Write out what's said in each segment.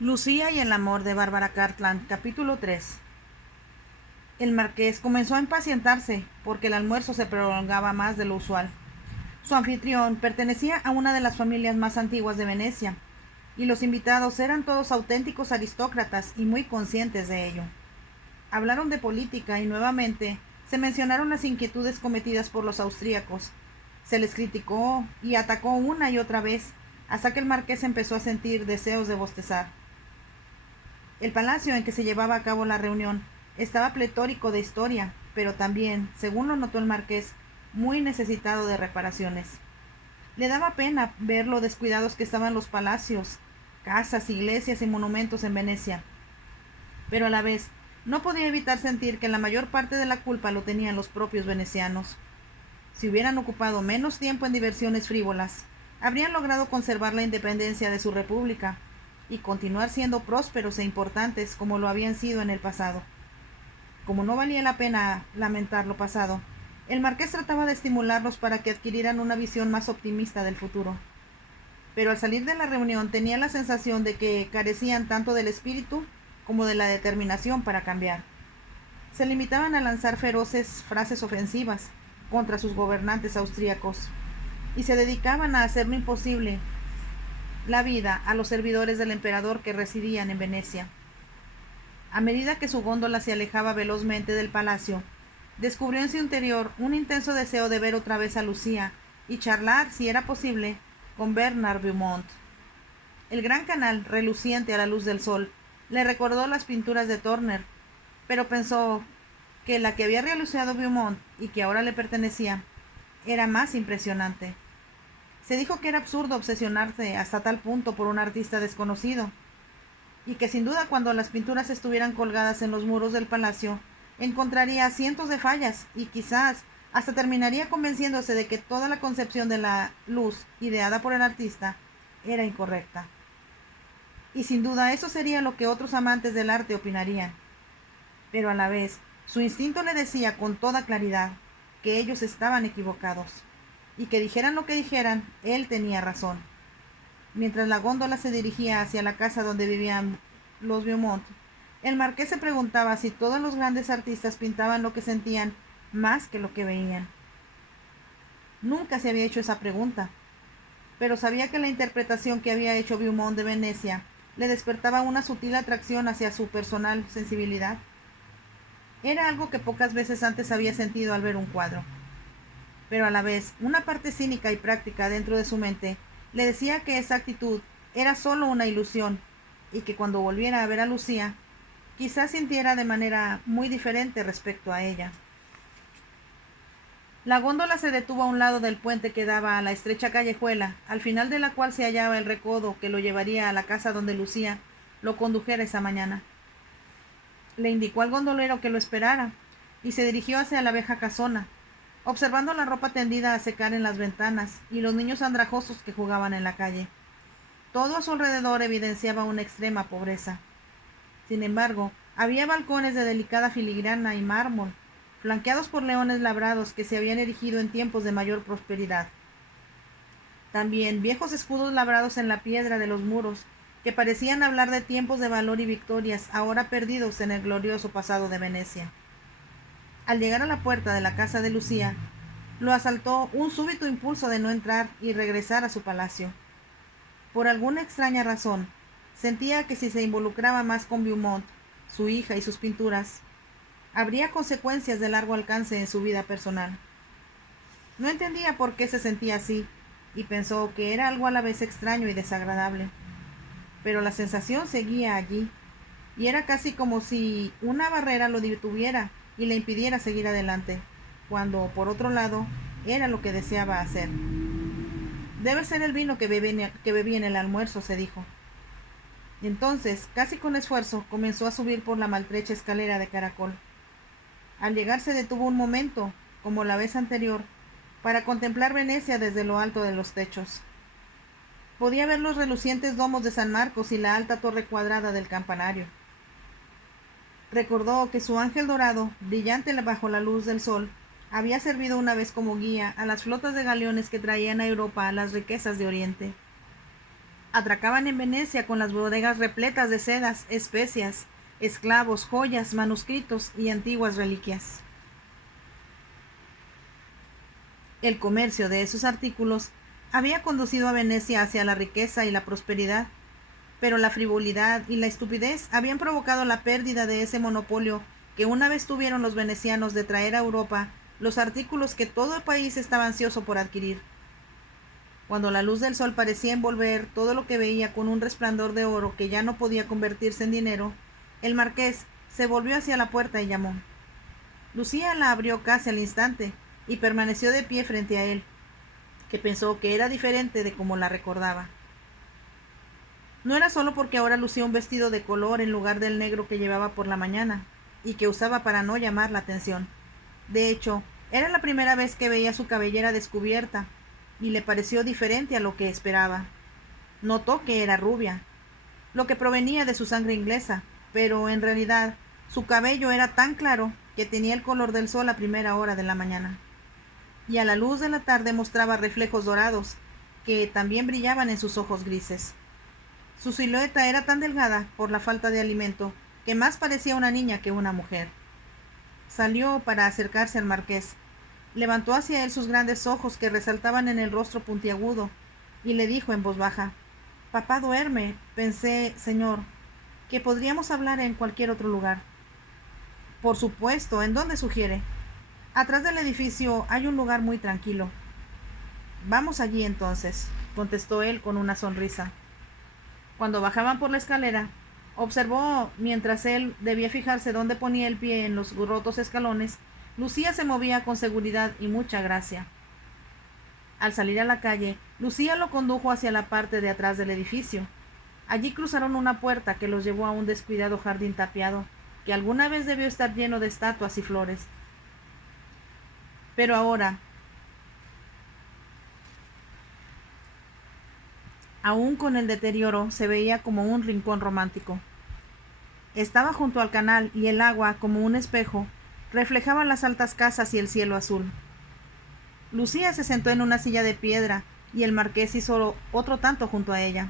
Lucía y el amor de Bárbara Cartland, capítulo 3. El marqués comenzó a impacientarse porque el almuerzo se prolongaba más de lo usual. Su anfitrión pertenecía a una de las familias más antiguas de Venecia, y los invitados eran todos auténticos aristócratas y muy conscientes de ello. Hablaron de política y nuevamente se mencionaron las inquietudes cometidas por los austríacos. Se les criticó y atacó una y otra vez, hasta que el marqués empezó a sentir deseos de bostezar. El palacio en que se llevaba a cabo la reunión estaba pletórico de historia, pero también, según lo notó el marqués, muy necesitado de reparaciones. Le daba pena ver lo descuidados que estaban los palacios, casas, iglesias y monumentos en Venecia, pero a la vez no podía evitar sentir que la mayor parte de la culpa lo tenían los propios venecianos. Si hubieran ocupado menos tiempo en diversiones frívolas, habrían logrado conservar la independencia de su república y continuar siendo prósperos e importantes como lo habían sido en el pasado. Como no valía la pena lamentar lo pasado, el marqués trataba de estimularlos para que adquirieran una visión más optimista del futuro. Pero al salir de la reunión tenía la sensación de que carecían tanto del espíritu como de la determinación para cambiar. Se limitaban a lanzar feroces frases ofensivas contra sus gobernantes austríacos y se dedicaban a hacer lo imposible la vida a los servidores del emperador que residían en Venecia. A medida que su góndola se alejaba velozmente del palacio, descubrió en su interior un intenso deseo de ver otra vez a Lucía y charlar, si era posible, con Bernard Beaumont. El gran canal, reluciente a la luz del sol, le recordó las pinturas de Turner, pero pensó que la que había realizado Beaumont y que ahora le pertenecía era más impresionante. Se dijo que era absurdo obsesionarse hasta tal punto por un artista desconocido, y que sin duda cuando las pinturas estuvieran colgadas en los muros del palacio, encontraría cientos de fallas y quizás hasta terminaría convenciéndose de que toda la concepción de la luz ideada por el artista era incorrecta. Y sin duda eso sería lo que otros amantes del arte opinarían. Pero a la vez, su instinto le decía con toda claridad que ellos estaban equivocados, y que dijeran lo que dijeran, él tenía razón. Mientras la góndola se dirigía hacia la casa donde vivían los Beaumont, el marqués se preguntaba si todos los grandes artistas pintaban lo que sentían más que lo que veían. Nunca se había hecho esa pregunta, pero sabía que la interpretación que había hecho Beaumont de Venecia le despertaba una sutil atracción hacia su personal sensibilidad. Era algo que pocas veces antes había sentido al ver un cuadro, pero a la vez una parte cínica y práctica dentro de su mente le decía que esa actitud era solo una ilusión y que cuando volviera a ver a Lucía, quizás sintiera de manera muy diferente respecto a ella. La góndola se detuvo a un lado del puente que daba a la estrecha callejuela, al final de la cual se hallaba el recodo que lo llevaría a la casa donde Lucía lo condujera esa mañana. Le indicó al gondolero que lo esperara y se dirigió hacia la vieja casona, observando la ropa tendida a secar en las ventanas y los niños andrajosos que jugaban en la calle. Todo a su alrededor evidenciaba una extrema pobreza. Sin embargo, había balcones de delicada filigrana y mármol, flanqueados por leones labrados que se habían erigido en tiempos de mayor prosperidad. También viejos escudos labrados en la piedra de los muros, que parecían hablar de tiempos de valor y victorias ahora perdidos en el glorioso pasado de Venecia. Al llegar a la puerta de la casa de Lucía, lo asaltó un súbito impulso de no entrar y regresar a su palacio. Por alguna extraña razón, sentía que si se involucraba más con Beaumont, su hija y sus pinturas, habría consecuencias de largo alcance en su vida personal. No entendía por qué se sentía así, y pensó que era algo a la vez extraño y desagradable. Pero la sensación seguía allí, y era casi como si una barrera lo detuviera y le impidiera seguir adelante, cuando, por otro lado, era lo que deseaba hacer. Debe ser el vino que bebí en el almuerzo, se dijo. Entonces, casi con esfuerzo, comenzó a subir por la maltrecha escalera de caracol. Al llegar se detuvo un momento, como la vez anterior, para contemplar Venecia desde lo alto de los techos. Podía ver los relucientes domos de San Marcos y la alta torre cuadrada del campanario. Recordó que su ángel dorado, brillante bajo la luz del sol, había servido una vez como guía a las flotas de galeones que traían a Europa las riquezas de Oriente. Atracaban en Venecia con las bodegas repletas de sedas, especias, esclavos, joyas, manuscritos y antiguas reliquias. El comercio de esos artículos había conducido a Venecia hacia la riqueza y la prosperidad, pero la frivolidad y la estupidez habían provocado la pérdida de ese monopolio que una vez tuvieron los venecianos de traer a Europa los artículos que todo el país estaba ansioso por adquirir. Cuando la luz del sol parecía envolver todo lo que veía con un resplandor de oro que ya no podía convertirse en dinero, el marqués se volvió hacia la puerta y llamó. Lucía la abrió casi al instante y permaneció de pie frente a él, que pensó que era diferente de como la recordaba. No era solo porque ahora lucía un vestido de color en lugar del negro que llevaba por la mañana, y que usaba para no llamar la atención. De hecho, era la primera vez que veía su cabellera descubierta, y le pareció diferente a lo que esperaba. Notó que era rubia, lo que provenía de su sangre inglesa, pero en realidad su cabello era tan claro que tenía el color del sol a primera hora de la mañana, y a la luz de la tarde mostraba reflejos dorados, que también brillaban en sus ojos grises. Su silueta era tan delgada por la falta de alimento que más parecía una niña que una mujer. Salió para acercarse al marqués. Levantó hacia él sus grandes ojos que resaltaban en el rostro puntiagudo, y le dijo en voz baja: «Papá duerme. Pensé, señor, que podríamos hablar en cualquier otro lugar». «Por supuesto. ¿En dónde sugiere?» «Atrás del edificio hay un lugar muy tranquilo». «Vamos allí entonces», contestó él con una sonrisa. Cuando bajaban por la escalera, observó, mientras él debía fijarse dónde ponía el pie en los rotos escalones, Lucía se movía con seguridad y mucha gracia. Al salir a la calle, Lucía lo condujo hacia la parte de atrás del edificio. Allí cruzaron una puerta que los llevó a un descuidado jardín tapiado, que alguna vez debió estar lleno de estatuas y flores. Pero ahora, aún con el deterioro, se veía como un rincón romántico. Estaba junto al canal y el agua, como un espejo, reflejaba las altas casas y el cielo azul. Lucía se sentó en una silla de piedra y el marqués hizo otro tanto junto a ella.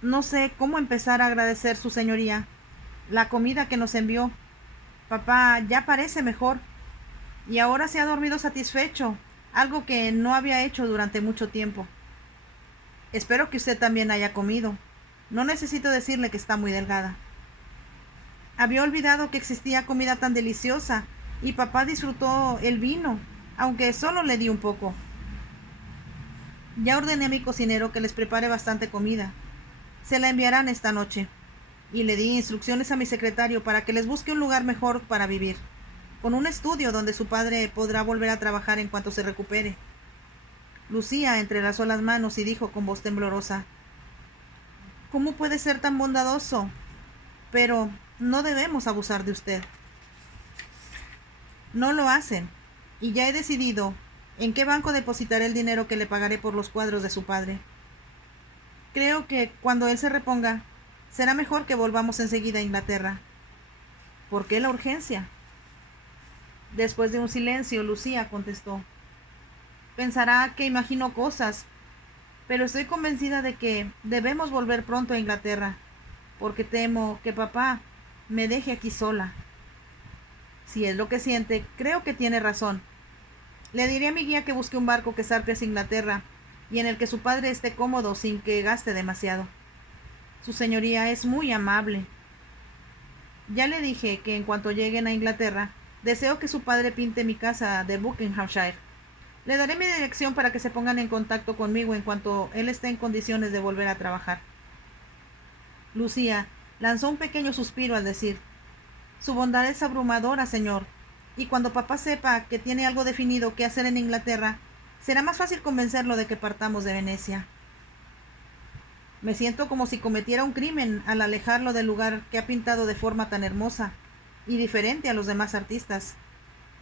«No sé cómo empezar a agradecer, su señoría, la comida que nos envió. Papá ya parece mejor y ahora se ha dormido satisfecho, algo que no había hecho durante mucho tiempo. Espero que usted también haya comido. No necesito decirle que está muy delgada». Había olvidado que existía comida tan deliciosa, y papá disfrutó el vino, aunque solo le di un poco. «Ya ordené a mi cocinero que les prepare bastante comida. Se la enviarán esta noche. Y le di instrucciones a mi secretario para que les busque un lugar mejor para vivir, con un estudio donde su padre podrá volver a trabajar en cuanto se recupere». Lucía entrelazó las manos y dijo con voz temblorosa: «¿Cómo puede ser tan bondadoso? Pero no debemos abusar de usted». «No lo hacen, y ya he decidido en qué banco depositaré el dinero que le pagaré por los cuadros de su padre. Creo que cuando él se reponga, será mejor que volvamos enseguida a Inglaterra». «¿Por qué la urgencia?». Después de un silencio, Lucía contestó: «Pensará que imagino cosas, pero estoy convencida de que debemos volver pronto a Inglaterra, porque temo que papá me deje aquí sola. Si es lo que siente, creo que tiene razón. Le diré a mi guía que busque un barco que zarpe hacia Inglaterra y en el que su padre esté cómodo sin que gaste demasiado. Su señoría es muy amable. Ya le dije que en cuanto lleguen a Inglaterra, deseo que su padre pinte mi casa de Buckinghamshire. Le daré mi dirección para que se pongan en contacto conmigo en cuanto él esté en condiciones de volver a trabajar». Lucía lanzó un pequeño suspiro al decir: «Su bondad es abrumadora, señor, y cuando papá sepa que tiene algo definido que hacer en Inglaterra, será más fácil convencerlo de que partamos de Venecia. Me siento como si cometiera un crimen al alejarlo del lugar que ha pintado de forma tan hermosa y diferente a los demás artistas,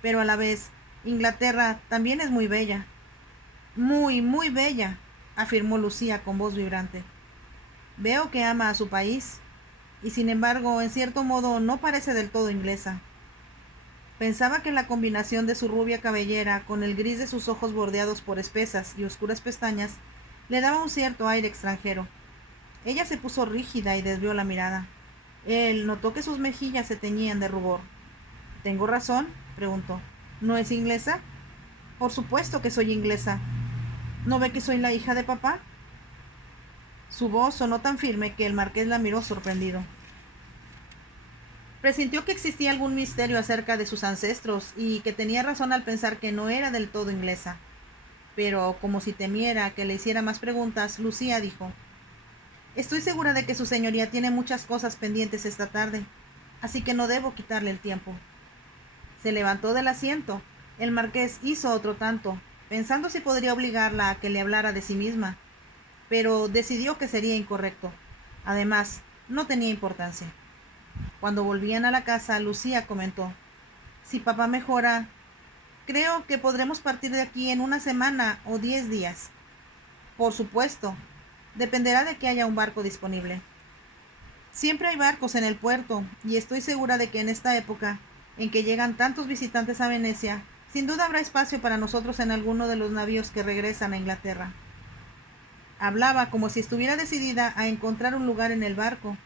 pero a la vez Inglaterra también es muy bella». «Muy, muy bella», afirmó Lucía con voz vibrante. «Veo que ama a su país, y sin embargo, en cierto modo, no parece del todo inglesa». Pensaba que la combinación de su rubia cabellera con el gris de sus ojos bordeados por espesas y oscuras pestañas le daba un cierto aire extranjero. Ella se puso rígida y desvió la mirada. Él notó que sus mejillas se teñían de rubor. ¿Tengo razón?, preguntó. ¿No es inglesa? Por supuesto que soy inglesa. ¿No ve que soy la hija de papá? Su voz sonó tan firme que el marqués la miró sorprendido. Presintió que existía algún misterio acerca de sus ancestros y que tenía razón al pensar que no era del todo inglesa. Pero, como si temiera que le hiciera más preguntas, Lucía dijo: Estoy segura de que su señoría tiene muchas cosas pendientes esta tarde, así que no debo quitarle el tiempo. Se levantó del asiento. El marqués hizo otro tanto, pensando si podría obligarla a que le hablara de sí misma, pero decidió que sería incorrecto. Además, no tenía importancia. Cuando volvían a la casa, Lucía comentó: Si papá mejora, creo que podremos partir de aquí en una semana o 10 días. Por supuesto, dependerá de que haya un barco disponible. Siempre hay barcos en el puerto, y estoy segura de que en esta época, en que llegan tantos visitantes a Venecia, sin duda habrá espacio para nosotros en alguno de los navíos que regresan a Inglaterra. Hablaba como si estuviera decidida a encontrar un lugar en el barco,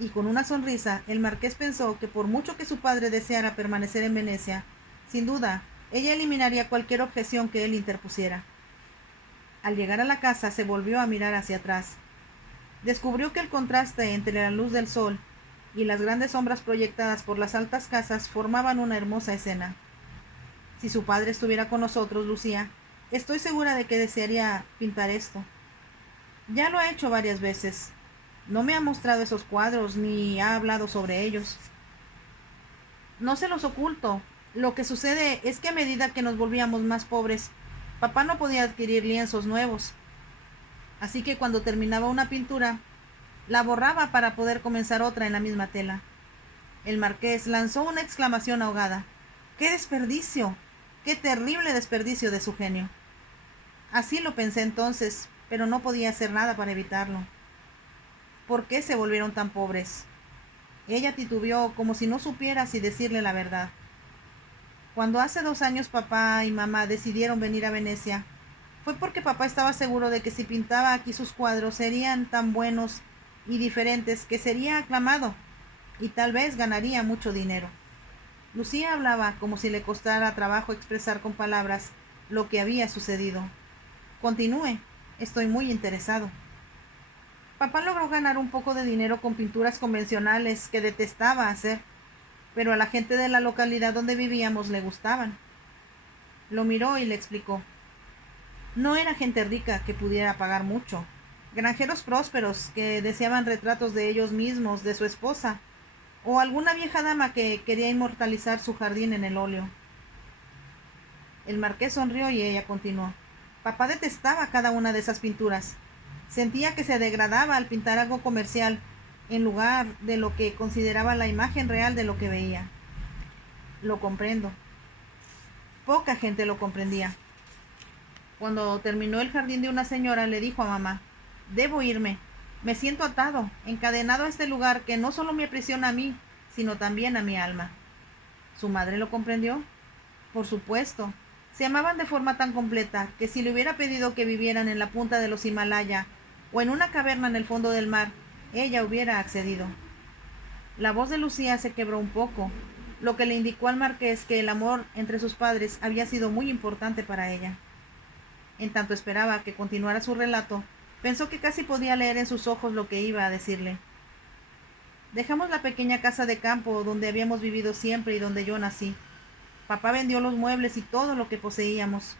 y con una sonrisa el marqués pensó que por mucho que su padre deseara permanecer en Venecia, sin duda ella eliminaría cualquier objeción que él interpusiera. Al llegar a la casa se volvió a mirar hacia atrás. Descubrió que el contraste entre la luz del sol y las grandes sombras proyectadas por las altas casas formaban una hermosa escena. Si su padre estuviera con nosotros, Lucía, estoy segura de que desearía pintar esto. Ya lo ha hecho varias veces. No me ha mostrado esos cuadros ni ha hablado sobre ellos. No se los oculto. Lo que sucede es que a medida que nos volvíamos más pobres, papá no podía adquirir lienzos nuevos. Así que cuando terminaba una pintura, la borraba para poder comenzar otra en la misma tela. El marqués lanzó una exclamación ahogada. ¡Qué desperdicio! ¡Qué terrible desperdicio de su genio! Así lo pensé entonces, pero no podía hacer nada para evitarlo. ¿Por qué se volvieron tan pobres? Ella titubeó como si no supiera si decirle la verdad. Cuando hace 2 años papá y mamá decidieron venir a Venecia, fue porque papá estaba seguro de que si pintaba aquí sus cuadros serían tan buenos y diferentes que sería aclamado y tal vez ganaría mucho dinero. Lucía hablaba como si le costara trabajo expresar con palabras lo que había sucedido. Continúe, estoy muy interesado. Papá logró ganar un poco de dinero con pinturas convencionales que detestaba hacer, pero a la gente de la localidad donde vivíamos le gustaban. Lo miró y le explicó. No era gente rica que pudiera pagar mucho. Granjeros prósperos que deseaban retratos de ellos mismos, de su esposa, o alguna vieja dama que quería inmortalizar su jardín en el óleo. El marqués sonrió y ella continuó. Papá detestaba cada una de esas pinturas. Sentía que se degradaba al pintar algo comercial, en lugar de lo que consideraba la imagen real de lo que veía. Lo comprendo. Poca gente lo comprendía. Cuando terminó el jardín de una señora, le dijo a mamá: Debo irme. Me siento atado, encadenado a este lugar que no solo me aprisiona a mí, sino también a mi alma. ¿Su madre lo comprendió? Por supuesto. Se amaban de forma tan completa que si le hubiera pedido que vivieran en la punta de los Himalaya o en una caverna en el fondo del mar, ella hubiera accedido. La voz de Lucía se quebró un poco, lo que le indicó al marqués que el amor entre sus padres había sido muy importante para ella. En tanto esperaba que continuara su relato, pensó que casi podía leer en sus ojos lo que iba a decirle. Dejamos la pequeña casa de campo donde habíamos vivido siempre y donde yo nací. Papá vendió los muebles y todo lo que poseíamos.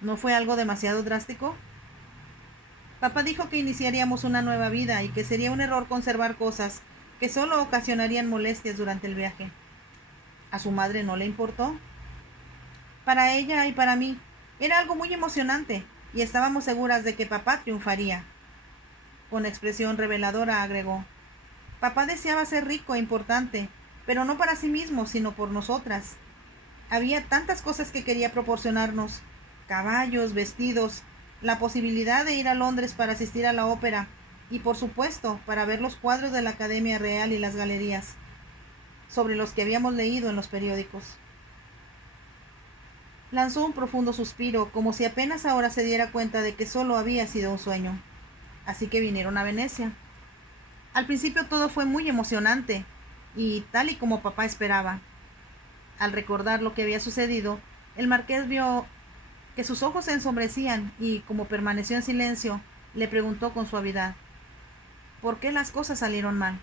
¿No fue algo demasiado drástico? Papá dijo que iniciaríamos una nueva vida y que sería un error conservar cosas que solo ocasionarían molestias durante el viaje. ¿A su madre no le importó? Para ella y para mí era algo muy emocionante y estábamos seguras de que papá triunfaría. Con expresión reveladora agregó: Papá deseaba ser rico e importante, pero no para sí mismo, sino por nosotras. Había tantas cosas que quería proporcionarnos: caballos, vestidos, la posibilidad de ir a Londres para asistir a la ópera y, por supuesto, para ver los cuadros de la Academia Real y las galerías, sobre los que habíamos leído en los periódicos. Lanzó un profundo suspiro, como si apenas ahora se diera cuenta de que solo había sido un sueño. Así que vinieron a Venecia. Al principio todo fue muy emocionante, y tal y como papá esperaba. Al recordar lo que había sucedido, el marqués vio que sus ojos se ensombrecían y, como permaneció en silencio, le preguntó con suavidad: ¿por qué las cosas salieron mal?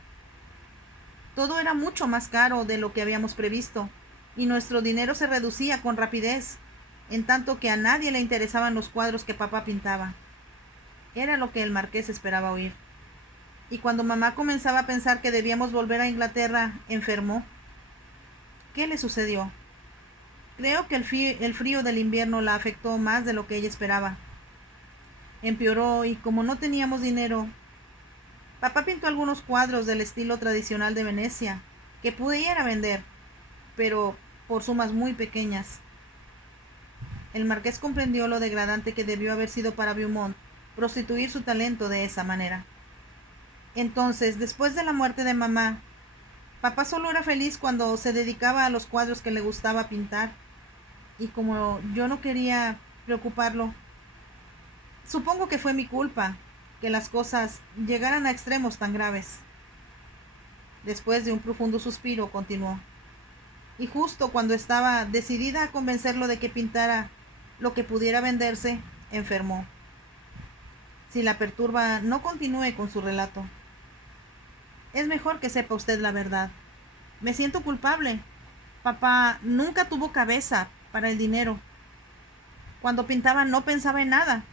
Todo era mucho más caro de lo que habíamos previsto, y nuestro dinero se reducía con rapidez, en tanto que a nadie le interesaban los cuadros que papá pintaba. Era lo que el marqués esperaba oír. Y cuando mamá comenzaba a pensar que debíamos volver a Inglaterra, enfermó. ¿Qué le sucedió? Creo que el frío del invierno la afectó más de lo que ella esperaba. Empeoró y como no teníamos dinero, papá pintó algunos cuadros del estilo tradicional de Venecia, que pudiera vender, pero por sumas muy pequeñas. El marqués comprendió lo degradante que debió haber sido para Beaumont prostituir su talento de esa manera. Entonces, después de la muerte de mamá, papá solo era feliz cuando se dedicaba a los cuadros que le gustaba pintar, y como yo no quería preocuparlo, supongo que fue mi culpa que las cosas llegaran a extremos tan graves. Después de un profundo suspiro, continuó: y justo cuando estaba decidida a convencerlo de que pintara lo que pudiera venderse, enfermó. Si la perturba, no continúe con su relato. Es mejor que sepa usted la verdad. Me siento culpable. Papá nunca tuvo cabeza para el dinero. Cuando pintaba no pensaba en nada.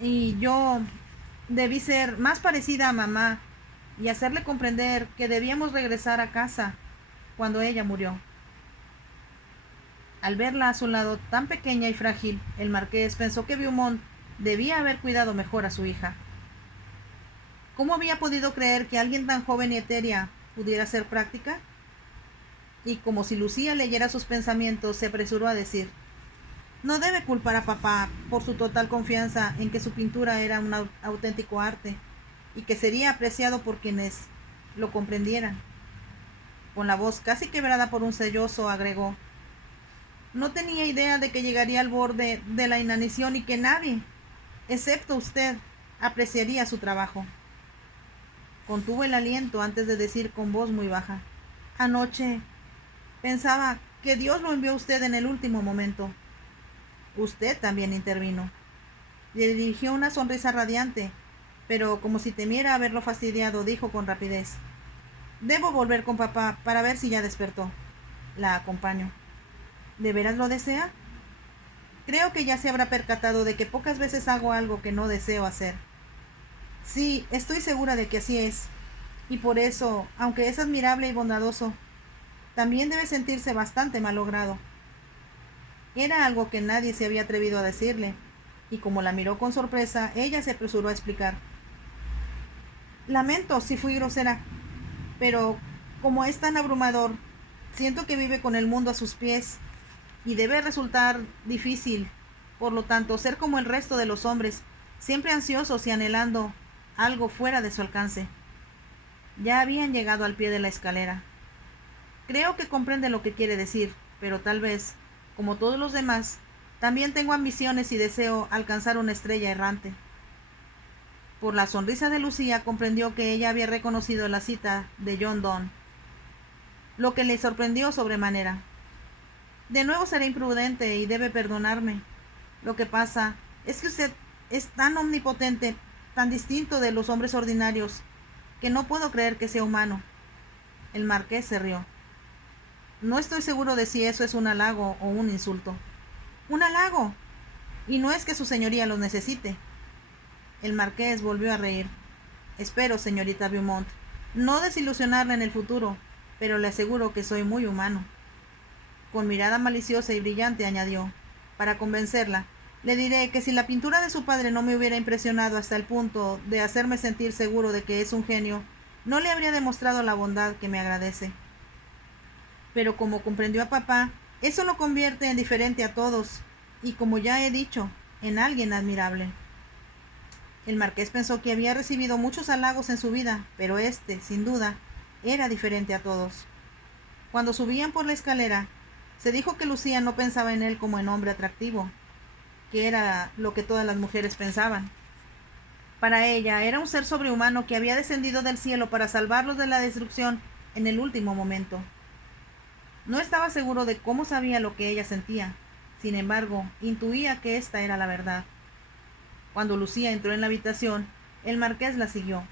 Y yo debí ser más parecida a mamá y hacerle comprender que debíamos regresar a casa cuando ella murió. Al verla a su lado tan pequeña y frágil, el marqués pensó que Beaumont debía haber cuidado mejor a su hija. ¿Cómo había podido creer que alguien tan joven y etérea pudiera ser práctica? Y como si Lucía leyera sus pensamientos, se apresuró a decir: no debe culpar a papá por su total confianza en que su pintura era un auténtico arte y que sería apreciado por quienes lo comprendieran. Con la voz casi quebrada por un sollozo, agregó: no tenía idea de que llegaría al borde de la inanición y que nadie, excepto usted, apreciaría su trabajo. Contuvo el aliento antes de decir con voz muy baja: anoche pensaba que Dios lo envió a usted en el último momento. Usted también intervino. Le dirigió una sonrisa radiante, pero como si temiera haberlo fastidiado, dijo con rapidez: debo volver con papá para ver si ya despertó. La acompaño. ¿De veras lo desea? Creo que ya se habrá percatado de que pocas veces hago algo que no deseo hacer. Sí, estoy segura de que así es, y por eso, aunque es admirable y bondadoso, también debe sentirse bastante malogrado. Era algo que nadie se había atrevido a decirle, y como la miró con sorpresa, ella se apresuró a explicar: lamento si fui grosera, pero como es tan abrumador, siento que vive con el mundo a sus pies, y debe resultar difícil, por lo tanto, ser como el resto de los hombres, siempre ansiosos y anhelando algo fuera de su alcance. Ya habían llegado al pie de la escalera. Creo que comprende lo que quiere decir, pero tal vez, como todos los demás, también tengo ambiciones y deseo alcanzar una estrella errante. Por la sonrisa de Lucía comprendió que ella había reconocido la cita de John Donne, lo que le sorprendió sobremanera. De nuevo seré imprudente y debe perdonarme. Lo que pasa es que usted es tan omnipotente, tan distinto de los hombres ordinarios, que no puedo creer que sea humano. El marqués se rió. No estoy seguro de si eso es un halago o un insulto. ¡Un halago! Y no es que su señoría lo necesite. El marqués volvió a reír. Espero, señorita Beaumont, no desilusionarla en el futuro, pero le aseguro que soy muy humano. Con mirada maliciosa y brillante añadió: para convencerla, le diré que si la pintura de su padre no me hubiera impresionado hasta el punto de hacerme sentir seguro de que es un genio, no le habría demostrado la bondad que me agradece. Pero como comprendió a papá, eso lo convierte en diferente a todos, y como ya he dicho, en alguien admirable. El marqués pensó que había recibido muchos halagos en su vida, pero este, sin duda, era diferente a todos. Cuando subían por la escalera, Se dijo que Lucía no pensaba en él como en hombre atractivo, que era lo que todas las mujeres pensaban. Para ella era un ser sobrehumano que había descendido del cielo para salvarlos de la destrucción en el último momento. No estaba seguro de cómo sabía lo que ella sentía. Sin embargo, intuía que esta era la verdad. Cuando Lucía entró en la habitación, el marqués la siguió.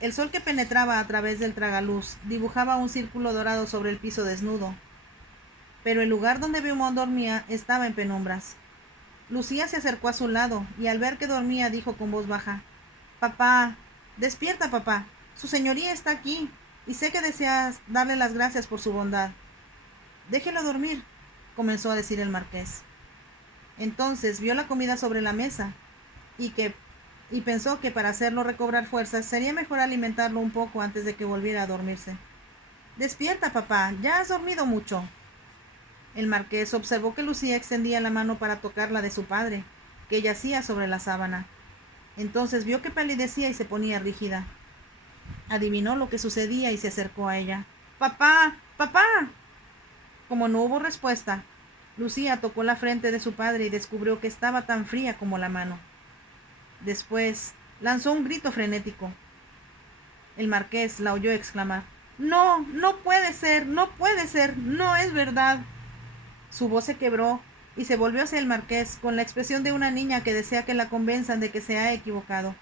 El sol que penetraba a través del tragaluz dibujaba un círculo dorado sobre el piso desnudo, pero el lugar donde Beaumont dormía estaba en penumbras. Lucía se acercó a su lado y al ver que dormía dijo con voz baja: «Papá, despierta, papá. Su señoría está aquí y sé que deseas darle las gracias por su bondad». «Déjelo dormir», comenzó a decir el marqués. Entonces vio la comida sobre la mesa y pensó que para hacerlo recobrar fuerzas sería mejor alimentarlo un poco antes de que volviera a dormirse. «Despierta, papá, ya has dormido mucho». El marqués observó que Lucía extendía la mano para tocar la de su padre, que yacía sobre la sábana. Entonces vio que palidecía y se ponía rígida. Adivinó lo que sucedía y se acercó a ella. «¡Papá! ¡Papá!». Como no hubo respuesta, Lucía tocó la frente de su padre y descubrió que estaba tan fría como la mano. Después lanzó un grito frenético. El marqués la oyó exclamar: «¡No! ¡No puede ser! ¡No puede ser! ¡No es verdad!». Su voz se quebró y se volvió hacia el marqués con la expresión de una niña que desea que la convenzan de que se ha equivocado.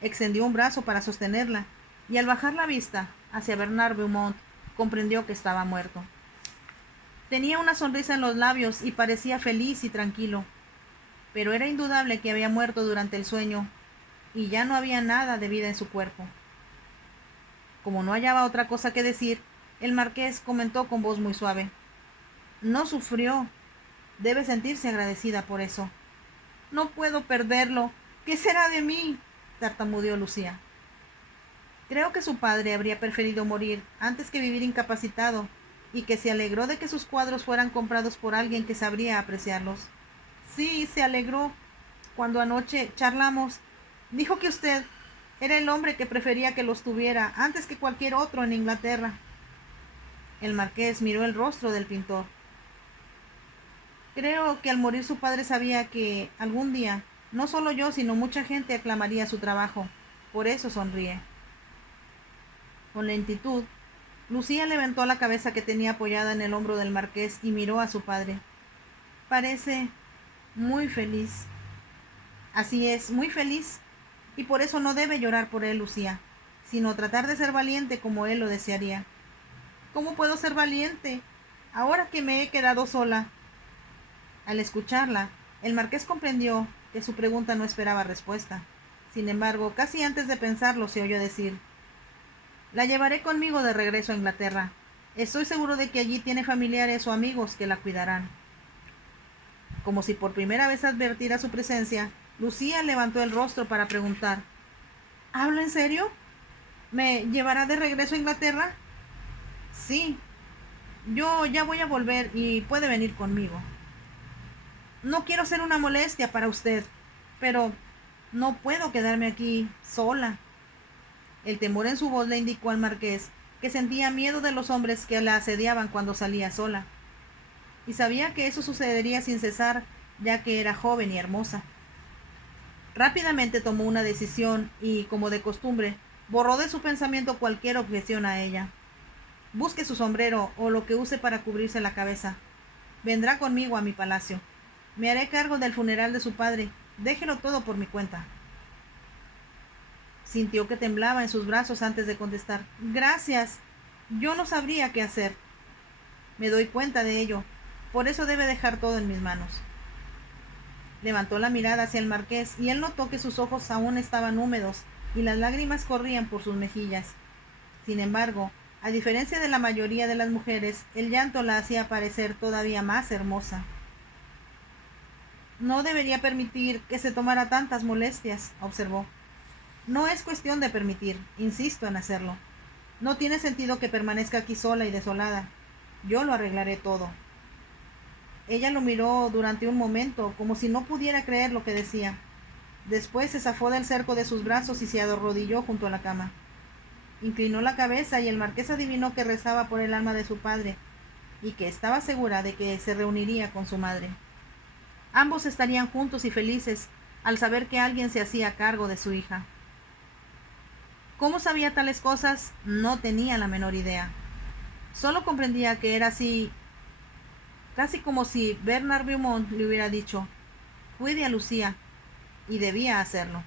Extendió un brazo para sostenerla y al bajar la vista hacia Bernard Beaumont comprendió que estaba muerto. Tenía una sonrisa en los labios y parecía feliz y tranquilo, pero era indudable que había muerto durante el sueño y ya no había nada de vida en su cuerpo. Como no hallaba otra cosa que decir, el marqués comentó con voz muy suave: «No sufrió. Debe sentirse agradecida por eso». «No puedo perderlo. ¿Qué será de mí?», tartamudeó Lucía. Creo que su padre habría preferido morir antes que vivir incapacitado, y que se alegró de que sus cuadros fueran comprados por alguien que sabría apreciarlos. Sí, se alegró. Cuando anoche charlamos, dijo que usted era el hombre que prefería que los tuviera antes que cualquier otro en Inglaterra. El marqués miró el rostro del pintor. Creo que al morir su padre sabía que algún día, no solo yo, sino mucha gente aclamaría su trabajo. Por eso sonríe. Con lentitud, Lucía levantó la cabeza que tenía apoyada en el hombro del marqués y miró a su padre. «Parece muy feliz». «Así es, muy feliz. Y por eso no debe llorar por él, Lucía, sino tratar de ser valiente como él lo desearía». «¿Cómo puedo ser valiente, ahora que me he quedado sola?». Al escucharla, el marqués comprendió que su pregunta no esperaba respuesta. Sin embargo, casi antes de pensarlo, se oyó decir: «La llevaré conmigo de regreso a Inglaterra. Estoy seguro de que allí tiene familiares o amigos que la cuidarán». Como si por primera vez advirtiera su presencia, Lucía levantó el rostro para preguntar: «¿Habla en serio? ¿Me llevará de regreso a Inglaterra?». «Sí. Yo ya voy a volver y puede venir conmigo». «No quiero ser una molestia para usted, pero no puedo quedarme aquí sola». El temor en su voz le indicó al marqués que sentía miedo de los hombres que la asediaban cuando salía sola, y sabía que eso sucedería sin cesar, ya que era joven y hermosa. Rápidamente tomó una decisión y, como de costumbre, borró de su pensamiento cualquier objeción a ella. «Busque su sombrero o lo que use para cubrirse la cabeza. Vendrá conmigo a mi palacio. Me haré cargo del funeral de su padre. Déjelo todo por mi cuenta». Sintió que temblaba en sus brazos antes de contestar: «Gracias. Yo no sabría qué hacer». «Me doy cuenta de ello. Por eso debe dejar todo en mis manos». Levantó la mirada hacia el marqués y él notó que sus ojos aún estaban húmedos y las lágrimas corrían por sus mejillas. Sin embargo, a diferencia de la mayoría de las mujeres, el llanto la hacía parecer todavía más hermosa. «No debería permitir que se tomara tantas molestias», observó. «No es cuestión de permitir, insisto en hacerlo. No tiene sentido que permanezca aquí sola y desolada. Yo lo arreglaré todo». Ella lo miró durante un momento, como si no pudiera creer lo que decía. Después se zafó del cerco de sus brazos y se arrodilló junto a la cama. Inclinó la cabeza y el marqués adivinó que rezaba por el alma de su padre, y que estaba segura de que se reuniría con su madre. Ambos estarían juntos y felices al saber que alguien se hacía cargo de su hija. ¿Cómo sabía tales cosas? No tenía la menor idea. Solo comprendía que era así, casi como si Bernard Beaumont le hubiera dicho: cuide a Lucía, y debía hacerlo.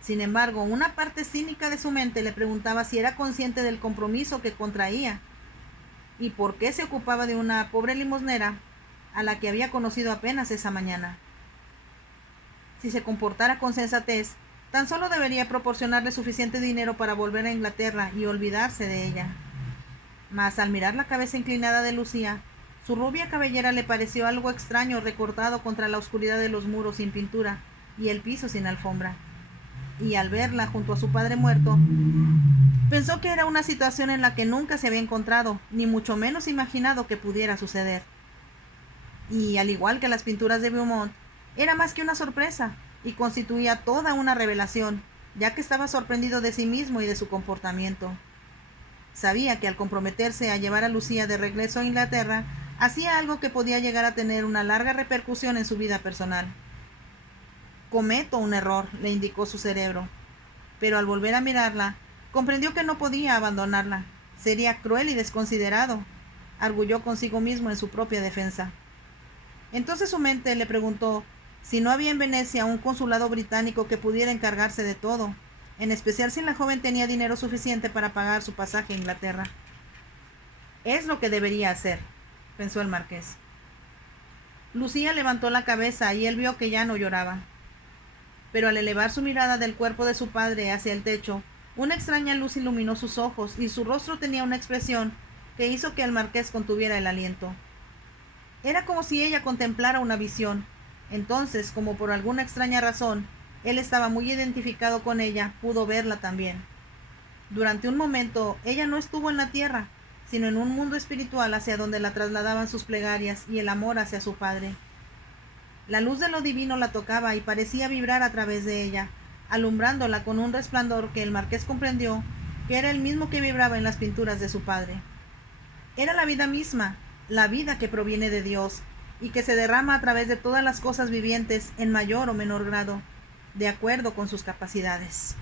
Sin embargo, una parte cínica de su mente le preguntaba si era consciente del compromiso que contraía y por qué se ocupaba de una pobre limosnera a la que había conocido apenas esa mañana. Si se comportara con sensatez, tan solo debería proporcionarle suficiente dinero para volver a Inglaterra y olvidarse de ella. Mas al mirar la cabeza inclinada de Lucía, su rubia cabellera le pareció algo extraño recortado contra la oscuridad de los muros sin pintura y el piso sin alfombra. Y al verla junto a su padre muerto, pensó que era una situación en la que nunca se había encontrado, ni mucho menos imaginado que pudiera suceder. Y al igual que las pinturas de Beaumont, era más que una sorpresa, y constituía toda una revelación, ya que estaba sorprendido de sí mismo y de su comportamiento. Sabía que al comprometerse a llevar a Lucía de regreso a Inglaterra, hacía algo que podía llegar a tener una larga repercusión en su vida personal. Cometo un error, le indicó su cerebro, pero al volver a mirarla, comprendió que no podía abandonarla. Sería cruel y desconsiderado, arguyó consigo mismo en su propia defensa. Entonces su mente le preguntó si no había en Venecia un consulado británico que pudiera encargarse de todo, en especial si la joven tenía dinero suficiente para pagar su pasaje a Inglaterra. Es lo que debería hacer, pensó el marqués. Lucía levantó la cabeza y él vio que ya no lloraba. Pero al elevar su mirada del cuerpo de su padre hacia el techo, una extraña luz iluminó sus ojos y su rostro tenía una expresión que hizo que el marqués contuviera el aliento. Era como si ella contemplara una visión. Entonces, como por alguna extraña razón, él estaba muy identificado con ella, pudo verla también. Durante un momento, ella no estuvo en la tierra, sino en un mundo espiritual hacia donde la trasladaban sus plegarias y el amor hacia su padre. La luz de lo divino la tocaba y parecía vibrar a través de ella, alumbrándola con un resplandor que el marqués comprendió que era el mismo que vibraba en las pinturas de su padre. Era la vida misma, la vida que proviene de Dios y que se derrama a través de todas las cosas vivientes en mayor o menor grado, de acuerdo con sus capacidades.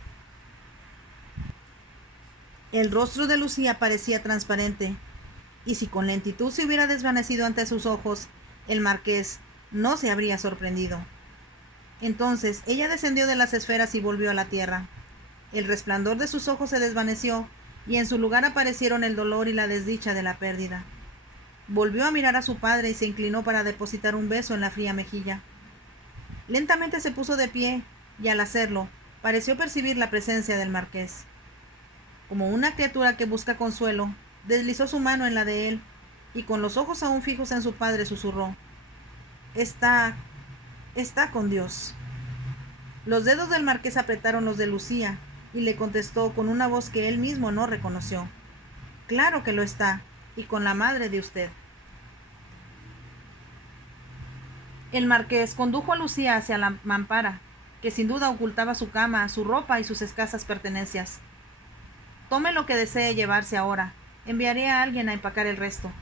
El rostro de Lucía parecía transparente, y si con lentitud se hubiera desvanecido ante sus ojos, el marqués no se habría sorprendido. Entonces ella descendió de las esferas y volvió a la tierra. El resplandor de sus ojos se desvaneció, y en su lugar aparecieron el dolor y la desdicha de la pérdida. Volvió a mirar a su padre y se inclinó para depositar un beso en la fría mejilla. Lentamente se puso de pie, y al hacerlo, pareció percibir la presencia del marqués. Como una criatura que busca consuelo, deslizó su mano en la de él, y con los ojos aún fijos en su padre susurró: Está con Dios. Los dedos del marqués apretaron los de Lucía, y le contestó con una voz que él mismo no reconoció: Claro que lo está, y con la madre de usted. El marqués condujo a Lucía hacia la mampara, que sin duda ocultaba su cama, su ropa y sus escasas pertenencias. Tome lo que desee llevarse ahora. Enviaré a alguien a empacar el resto.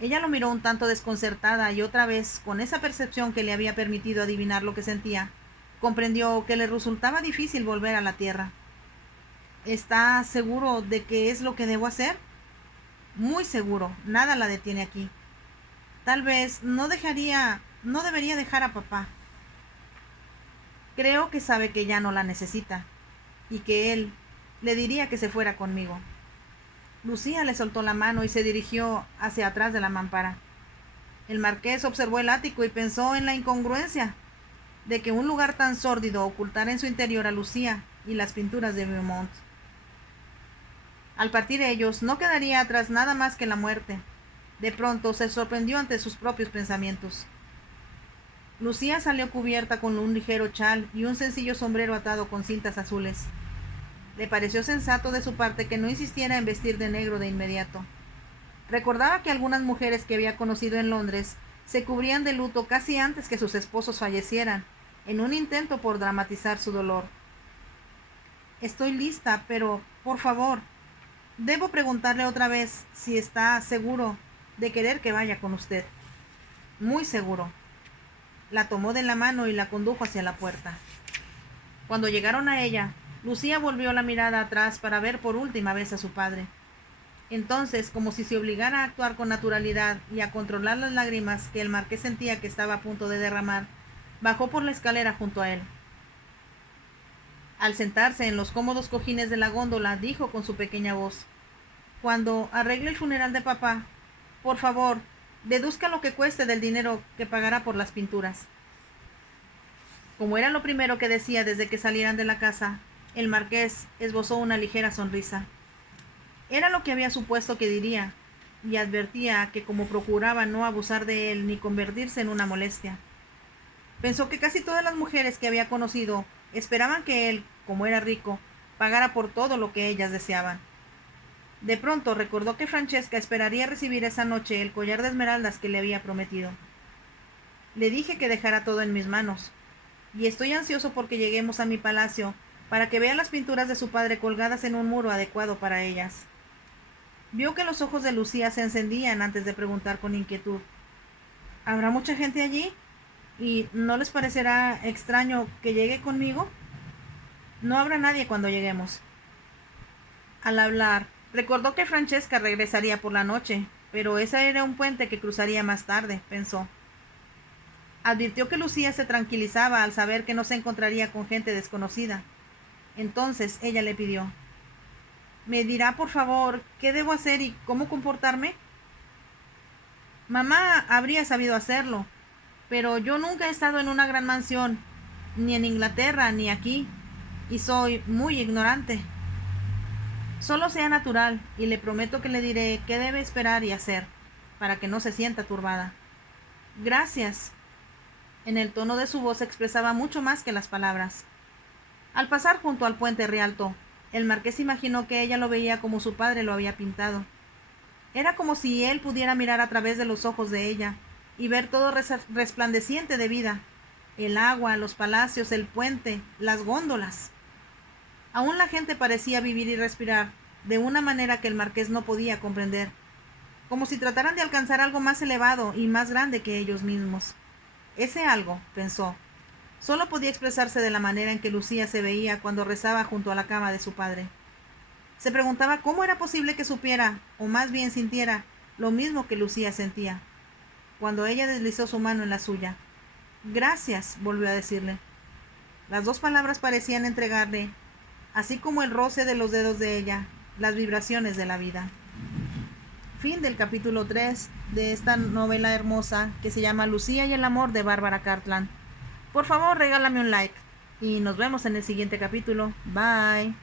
Ella lo miró un tanto desconcertada y otra vez, con esa percepción que le había permitido adivinar lo que sentía, comprendió que le resultaba difícil volver a la tierra. ¿Está seguro de que es lo que debo hacer? Muy seguro. Nada la detiene aquí. Tal vez no debería dejar a papá. Creo que sabe que ya no la necesita y que él le diría que se fuera conmigo. Lucía le soltó la mano y se dirigió hacia atrás de la mampara. El marqués observó el ático y pensó en la incongruencia de que un lugar tan sórdido ocultara en su interior a Lucía y las pinturas de Beaumont. Al partir ellos, no quedaría atrás nada más que la muerte. De pronto se sorprendió ante sus propios pensamientos. Lucía salió cubierta con un ligero chal y un sencillo sombrero atado con cintas azules. Le pareció sensato de su parte que no insistiera en vestir de negro de inmediato. Recordaba que algunas mujeres que había conocido en Londres se cubrían de luto casi antes que sus esposos fallecieran, en un intento por dramatizar su dolor. Estoy lista, pero, por favor, debo preguntarle otra vez si está seguro de querer que vaya con usted. Muy seguro. La tomó de la mano y la condujo hacia la puerta. Cuando llegaron a ella, Lucía volvió la mirada atrás para ver por última vez a su padre. Entonces, como si se obligara a actuar con naturalidad y a controlar las lágrimas que el marqués sentía que estaba a punto de derramar, bajó por la escalera junto a él. Al sentarse en los cómodos cojines de la góndola, dijo con su pequeña voz: «Cuando arregle el funeral de papá, por favor, deduzca lo que cueste del dinero que pagará por las pinturas». Como era lo primero que decía desde que salieran de la casa, el marqués esbozó una ligera sonrisa. Era lo que había supuesto que diría, y advertía que como procuraba no abusar de él ni convertirse en una molestia. Pensó que casi todas las mujeres que había conocido esperaban que él, como era rico, pagara por todo lo que ellas deseaban. De pronto recordó que Francesca esperaría recibir esa noche el collar de esmeraldas que le había prometido. Le dije que dejara todo en mis manos, y estoy ansioso porque lleguemos a mi palacio para que vea las pinturas de su padre colgadas en un muro adecuado para ellas. Vio que los ojos de Lucía se encendían antes de preguntar con inquietud: «¿Habrá mucha gente allí? ¿Y no les parecerá extraño que llegue conmigo?» «No habrá nadie cuando lleguemos». Al hablar, recordó que Francesca regresaría por la noche, pero ese era un puente que cruzaría más tarde, pensó. Advirtió que Lucía se tranquilizaba al saber que no se encontraría con gente desconocida. Entonces ella le pidió: «¿Me dirá, por favor, qué debo hacer y cómo comportarme?» «Mamá habría sabido hacerlo, pero yo nunca he estado en una gran mansión, ni en Inglaterra ni aquí, y soy muy ignorante. Solo sea natural, y le prometo que le diré qué debe esperar y hacer, para que no se sienta turbada». «Gracias». En el tono de su voz se expresaba mucho más que las palabras. Al pasar junto al puente Rialto, el marqués imaginó que ella lo veía como su padre lo había pintado. Era como si él pudiera mirar a través de los ojos de ella y ver todo resplandeciente de vida: el agua, los palacios, el puente, las góndolas. Aún la gente parecía vivir y respirar de una manera que el marqués no podía comprender, como si trataran de alcanzar algo más elevado y más grande que ellos mismos. Ese algo, pensó, solo podía expresarse de la manera en que Lucía se veía cuando rezaba junto a la cama de su padre. Se preguntaba cómo era posible que supiera, o más bien sintiera, lo mismo que Lucía sentía. Cuando ella deslizó su mano en la suya. «Gracias», volvió a decirle. Las dos palabras parecían entregarle, así como el roce de los dedos de ella, las vibraciones de la vida. Fin del capítulo 3 de esta novela hermosa que se llama Lucía y el amor, de Bárbara Cartland. Por favor, regálame un like y nos vemos en el siguiente capítulo. Bye.